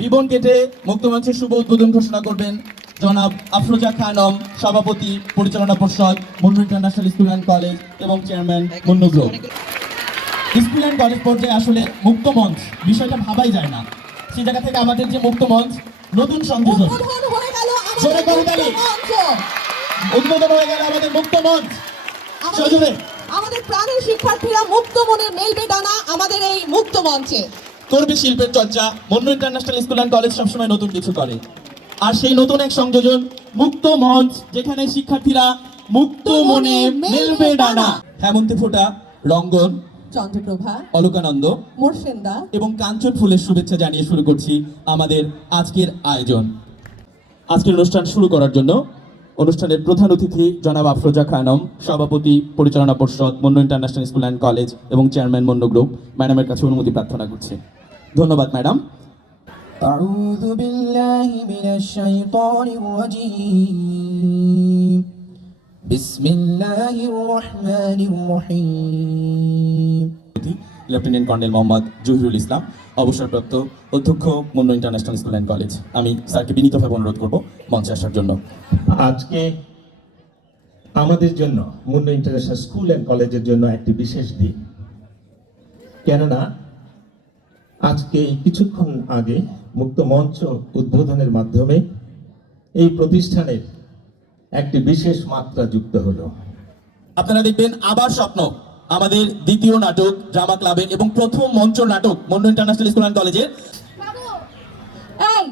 Ribbon কেটে মুক্তমঞ্চের শুভ উদ্বোধন ঘোষণা করবেন জনাব আফরোজা খানম সভাপতি পরিচালনা পর্ষদ Munnu international school and college এবং chairman Munnu group. School and college পর্যায়ে আসলে মুক্তমঞ্চ বিষয়টা ভাবাই যায় না। সেই জায়গা থেকে আমাদের যে মুক্তমঞ্চ নতুন সংযোজন। উদ্বোধন হয়ে গেল জোরে আমাদের করতালি। উদ্বোধন হয়ে গেল আমাদের মুক্ত সজোরে। আমাদের প্রাণের শিক্ষার্থীরা মুক্ত মনে মেলবে ডানা আমাদের এই মুক্ত মঞ্চে। করবে শিল্পের চর্চা Mannu international school and college সবসময় নতুন কিছু করে। আর সেই নতুন এক সংযোজন মুক্ত মঞ্চ যেখানে শিক্ষার্থীরা মুক্ত মনে মেলবে ডানা হেমন্তে ফোটা রঙ্গন চন্দ্রপ্রভা অলোকানন্দ মোরসেন্দা এবং কাঞ্চন ফুলের শুভেচ্ছা জানিয়ে শুরু করছি আমাদের আজকের আয়োজন। আজকের অনুষ্ঠান শুরু করার জন্য অনুষ্ঠানের প্রধান অতিথি জনাব আফরোজা খানম সভাপতি পরিচালনা পর্ষদ Mannu international school and college এবং চেয়ারম্যান মন্নু গ্রুপ। ম্যাডামের কাছে অনুমতি প্রার্থনা করছি। ধন্যবাদ ম্যাডাম أعوذ بالله من الشيطان الرجيم بسم الله الرحمن الرحيم অতিথি লেফটেন্যান্ট কর্নেল মোহাম্মদ জহিরুল ইসলাম অবসরপ্রাপ্ত অধ্যক্ষ Mannu international school and college আমি স্যারকে বিনীতভাবে অনুরোধ করব মঞ্চে আসার জন্য আজকে আমাদের জন্য মুন্নু ইন্টারন্যাশনাল স্কুল অ্যান্ড কলেজের জন্য একটি বিশেষ দিন কেননা আজকে এই কিছুক্ষণ আগে মুক্ত মঞ্চ উদ্বোধনের মাধ্যমে এই প্রতিষ্ঠানের একটি বিশেষ মাত্রা যুক্ত হলো। আপনারা দেখবেন আবার স্বপ্ন আমাদের দ্বিতীয় নাটক ড্রামা ক্লাবের এবং প্রথম মঞ্চ নাটক মন্নু ইন্টারন্যাশনাল স্কুল অ্যান্ড কলেজের। এই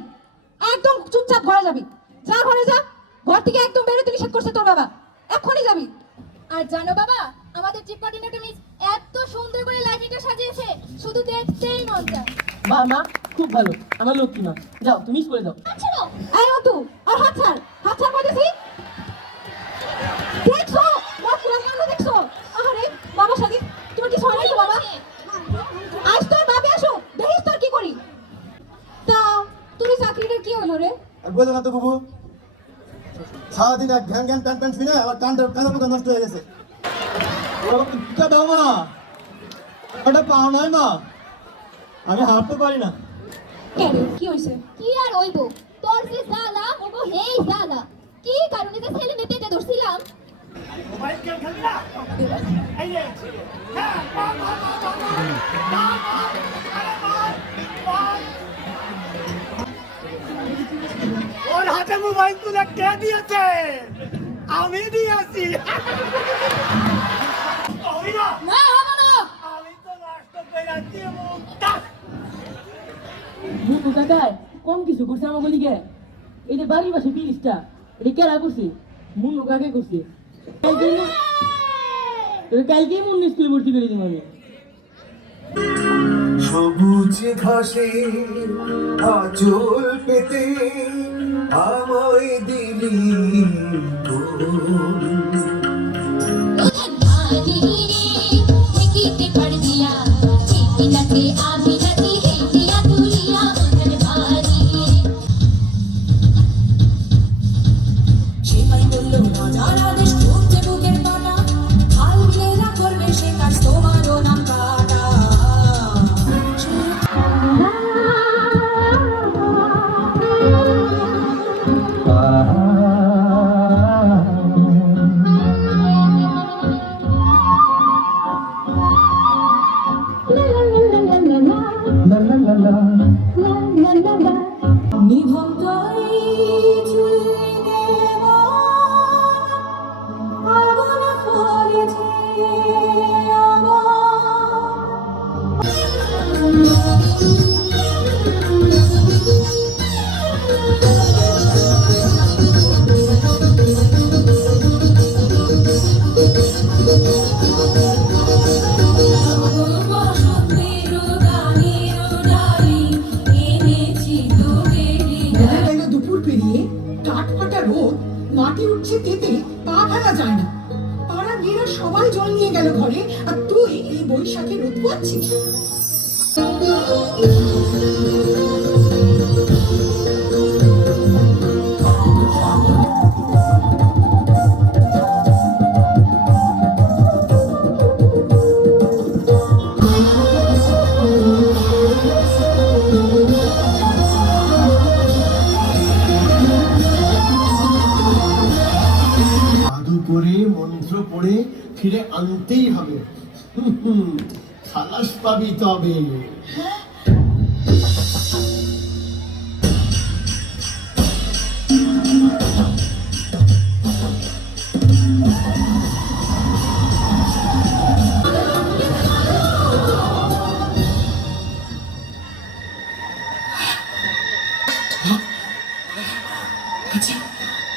একদম চুপচাপ ঘরে যাবি। যা ঘরে যা ঘর থেকে একদম বেরোতে নিষেধ করছে তোর বাবা। এক্ষুনি যাবি। আর জানো বাবা আমাদের চিফ কোঅর্ডিনেটর মিস এত সুন্দর করে লাইব্রেরিটা সাজিয়েছে শুধু দেখতেই মন চায় মা মা খুব ভালো। আমার লক্ষ্মী মা যাও তুমি আচ্ছা এই অন্তু আর হাত ছাড় হাত ছাড় দেখছ? রাত পুরো দেখছ? আরে বাবা সাদি তোমার কিছু হয় নাই তো বাবা? আজ তোর বাবে আসো দেখিস তোর কি করি। তা তুমি চাকরিটার কি হলো রে? আর বোঝো না তো বুবু। সারাদিন এক ঘ্যান ঘ্যান প্যান্ট প্যান্ট শুনে আবার কানটা কানের মতো নষ্ট হয়ে গেছে। দুটা দাও না ওটা পাও নয় মা আমি হাঁটতে পারি না কি হইছে কি আর হইব তোর যে জ্বালা ওগো হেই জ্বালা কি কারণে যে ছেলে মেয়েতে ধরছিলাম ওর হাতে মোবাইল তুলে কে দিয়েছে আমি দিয়েছি আমি না হবে না। আমি তো নষ্ট করে দিব। মুকু কাকায় কম কিছু করছে আমার লিগে যে বাড়ির পাশে ব্রিজটা এটা কেরা করছে? মুন্নু কাকে করছে? কালকে মুন্নু স্কুলে ভর্তি করে দিব আমি। সবুজ ঘাসে আচল পেতে আমায় দিলি ลงเงินละบาทมีความใจที่ যাচ্ছি করে মন্ত্র পড়ে ফিরে আনতেই হবে। 살라시 바비 더비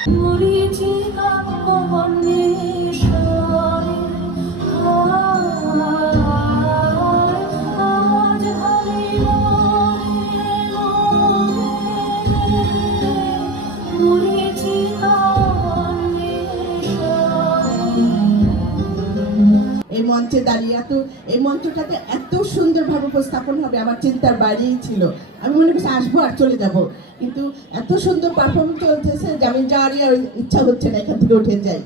머리 지가 먹었니 দাঁড়িয়ে এত, এই মঞ্চটাতে এত সুন্দরভাবে উপস্থাপন হবে, আমার চিন্তার বাইরেই ছিল। আমি মনে করছি, আসব আর চলে যাব। কিন্তু এত সুন্দর পারফরমেন্স চলতেছে যে আমি যাওয়ারই আর ইচ্ছা হচ্ছে না এখান থেকে উঠে যাই।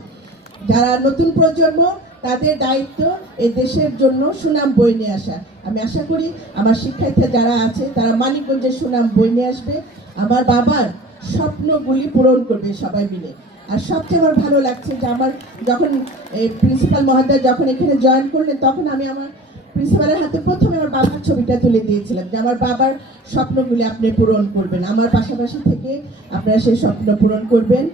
যারা নতুন প্রজন্ম, তাদের দায়িত্ব এই দেশের জন্য সুনাম বই নিয়ে আসা। আমি আশা করি, আমার শিক্ষার্থী যারা আছে, তারা মানিকগঞ্জের সুনাম বই নিয়ে আসবে। আমার বাবার স্বপ্নগুলি পূরণ করবে সবাই মিলে। আর সবচেয়ে আমার ভালো লাগছে যে আমার যখন প্রিন্সিপাল মহোদয় যখন এখানে জয়েন করলেন, তখন আমি আমার প্রিন্সিপালের হাতে প্রথমে আমার বাবার ছবিটা তুলে দিয়েছিলাম যে আমার বাবার স্বপ্নগুলি আপনি পূরণ করবেন। আমার পাশাপাশি থেকে আপনারা সেই স্বপ্ন পূরণ করবেন।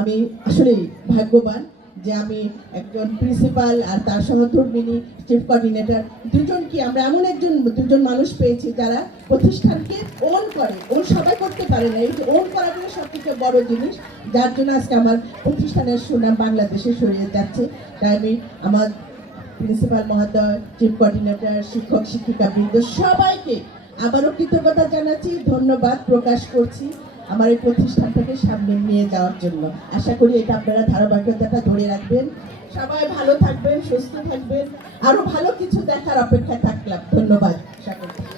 আমি আসলেই ভাগ্যবান। যে আমি একজন প্রিন্সিপাল আর তার সহধর্মিনী চিফ কোঅর্ডিনেটর দুজনকে আমরা এমন একজন, দুজন মানুষ পেয়েছি যারা প্রতিষ্ঠানকে ওন করে ওন সবাই করতে পারে না। এই যে ওন করাটা সবথেকে বড় জিনিস, যার জন্য আজকে আমার প্রতিষ্ঠানের সুনাম বাংলাদেশে ছড়িয়ে যাচ্ছে। তাই আমি আমার প্রিন্সিপাল মহোদয় চিফ কোঅর্ডিনেটর শিক্ষক শিক্ষিকা বৃন্দ সবাইকে আবারও কৃতজ্ঞতা জানাচ্ছি, ধন্যবাদ প্রকাশ করছি। আমার এই প্রতিষ্ঠানটাকে সামনে নিয়ে যাওয়ার জন্য। আশা করি এটা আপনারা ধারাবাহিকতাটা ধরে রাখবেন। সবাই ভালো থাকবেন, সুস্থ থাকবেন। আরও ভালো কিছু দেখার অপেক্ষায় থাকলাম। ধন্যবাদ সকলকে।